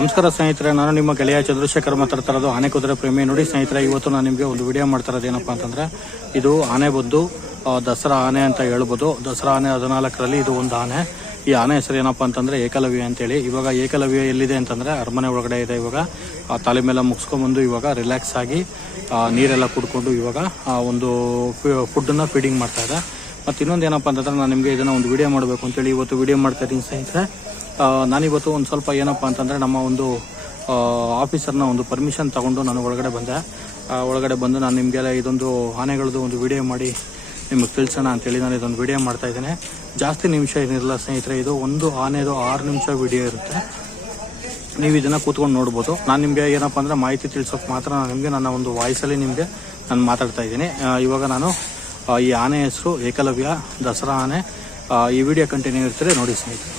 ನಮಸ್ಕಾರ ಸ್ನೇಹಿತರೆ, ನಾನು ನಿಮ್ಮ ಗೆಳೆಯ ಚಂದ್ರಶೇಖರ್ ಮಾತಾಡ್ತಾ ಇರೋದು ಆನೆ ಕುದುರೆ ಪ್ರೇಮಿ. ನೋಡಿ ಸ್ನೇಹಿತರೆ, ಇವತ್ತು ನಾನು ನಿಮಗೆ ಒಂದು ವಿಡಿಯೋ ಮಾಡ್ತಾ ಇರೋದು ಏನಪ್ಪಾ ಅಂತಂದ್ರೆ, ಇದು ಆನೆ ಬದ್ದು ದಸರಾ ಆನೆ ಅಂತ ಹೇಳ್ಬೋದು. ದಸರಾ ಆನೆ 14ರಲ್ಲಿ ಇದು ಒಂದು ಆನೆ. ಈ ಆನೆ ಹೆಸರು ಏನಪ್ಪಾ ಅಂತಂದ್ರೆ ಏಕಲವ್ಯ ಅಂತೇಳಿ. ಇವಾಗ ಏಕಲವ್ಯ ಎಲ್ಲಿದೆ ಅಂತಂದ್ರೆ ಅರಮನೆ ಒಳಗಡೆ ಇದೆ. ಇವಾಗ ತಾಲೀಮೆಲ್ಲ ಮುಗಿಸ್ಕೊಂಡ್ಬಂದು ಇವಾಗ ರಿಲ್ಯಾಕ್ಸ್ ಆಗಿ ನೀರೆಲ್ಲ ಕುಡ್ಕೊಂಡು ಇವಾಗ ಒಂದು ಫುಡ್ಡನ್ನ ಫೀಡಿಂಗ್ ಮಾಡ್ತಾ ಇದೆ. ಮತ್ತು ಇನ್ನೊಂದು ಏನಪ್ಪ ಅಂತಂದ್ರೆ, ನಾನು ನಿಮಗೆ ಇದನ್ನು ಒಂದು ವಿಡಿಯೋ ಮಾಡಬೇಕು ಅಂತೇಳಿ ಇವತ್ತು ವಿಡಿಯೋ ಮಾಡ್ತಾ ಇದ್ದೀನಿ ಸ್ನೇಹಿತರೆ. ನಾನಿವತ್ತು ಒಂದು ಸ್ವಲ್ಪ ಏನಪ್ಪ ಅಂತಂದರೆ, ನಮ್ಮ ಒಂದು ಆಫೀಸರ್ನ ಒಂದು ಪರ್ಮಿಷನ್ ತಗೊಂಡು ನಾನು ಒಳಗಡೆ ಬಂದೆ. ಒಳಗಡೆ ಬಂದು ನಾನು ನಿಮಗೆಲ್ಲ ಇದೊಂದು ಆನೆಗಳದ್ದು ಒಂದು ವಿಡಿಯೋ ಮಾಡಿ ನಿಮಗೆ ತಿಳಿಸೋಣ ಅಂತೇಳಿ ನಾನು ಇದೊಂದು ವಿಡಿಯೋ ಮಾಡ್ತಾ ಇದ್ದೇನೆ. ಜಾಸ್ತಿ ನಿಮಿಷ ಏನಿರಲ್ಲ ಸ್ನೇಹಿತರೆ, ಇದು ಒಂದು ಆನೆದು 6 ನಿಮಿಷ ವಿಡಿಯೋ ಇರುತ್ತೆ. ನೀವು ಇದನ್ನು ಕೂತ್ಕೊಂಡು ನೋಡ್ಬೋದು. ನಾನು ನಿಮಗೆ ಏನಪ್ಪ ಅಂದರೆ ಮಾಹಿತಿ ತಿಳಿಸೋಕೆ ಮಾತ್ರ ನಾನು ನಿಮಗೆ ನನ್ನ ಒಂದು ವಾಯ್ಸಲ್ಲಿ ನಿಮಗೆ ನಾನು ಮಾತಾಡ್ತಾ ಇದ್ದೀನಿ. ಇವಾಗ ನಾನು ಈ ಆನೆ ಹೆಸರು ಏಕಲವ್ಯ ದಸರಾ ಆನೆ. ಈ ವಿಡಿಯೋ ಕಂಟಿನ್ಯೂ ಇರ್ತಾರೆ, ನೋಡಿ ಸ್ನೇಹಿತರೆ.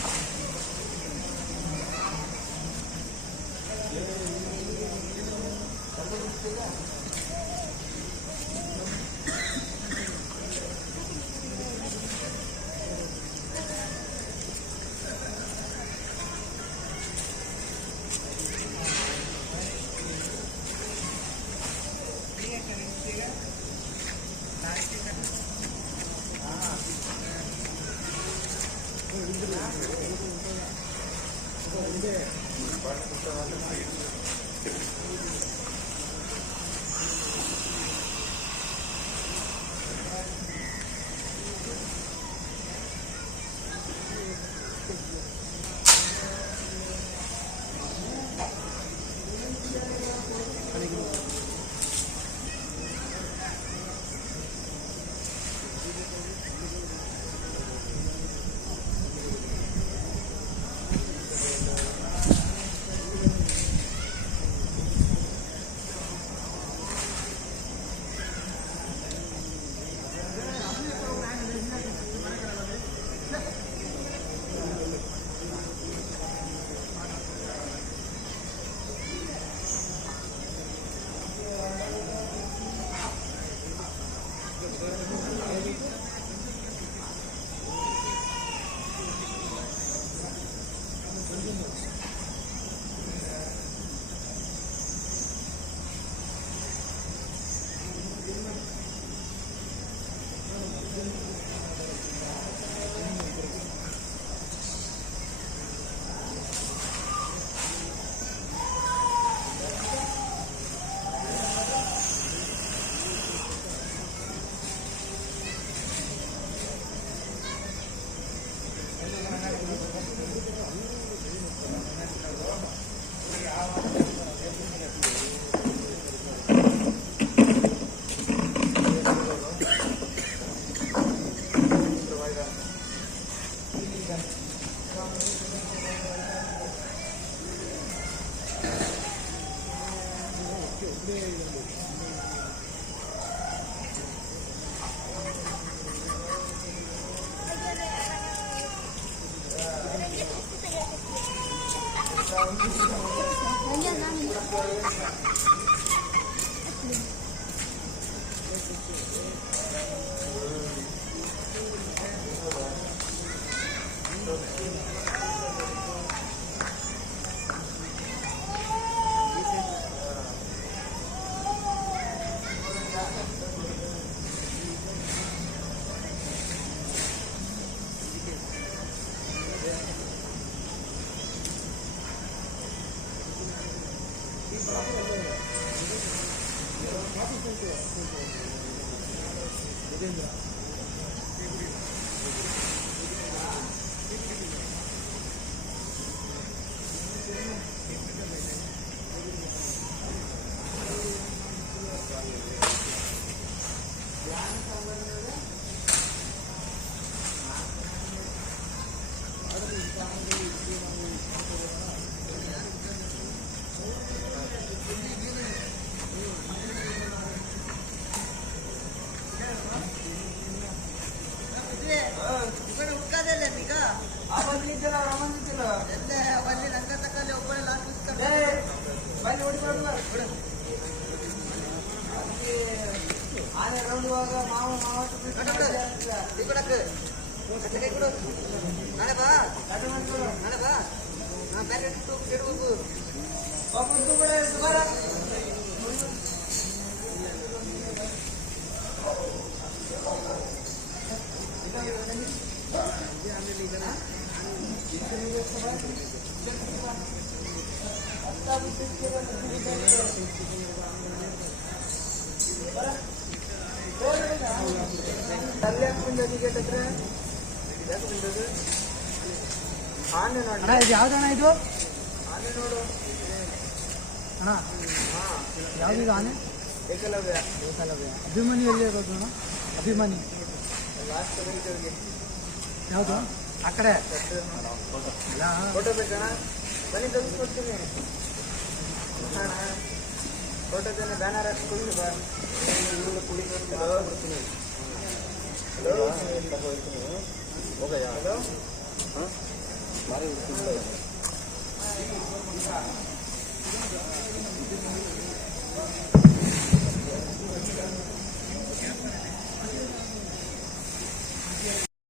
ಅಣ್ಣ ಇದು ಯಾವ್ದಣ್ಣ ಇದು ಅಣ್ಣ ಯಾವ್ದು ಆನೆ ಏಕಲವ್ಯ ಅಭಿಮನ್ಯು ಎಲ್ಲಿ ಇರೋದು ಅಣ್ಣ ಅಭಿಮನ್ಯು ಯಾವುದು ಆ ಕಡೆ ಫೋಟೋ ಬೇಕಣ್ಣ ಬನ್ನಿ ತೆಗೆಸ್ಕೊಡ್ತೀನಿ ಫೋಟೋದನ್ನ ಬ್ಯಾನರ್ ಹಾಕ್ಸ್ಕೊಂಡು ಬಾ ಹಲೋ ಹೋಗಯ್ಯ ಹಲೋ ಹಾಂ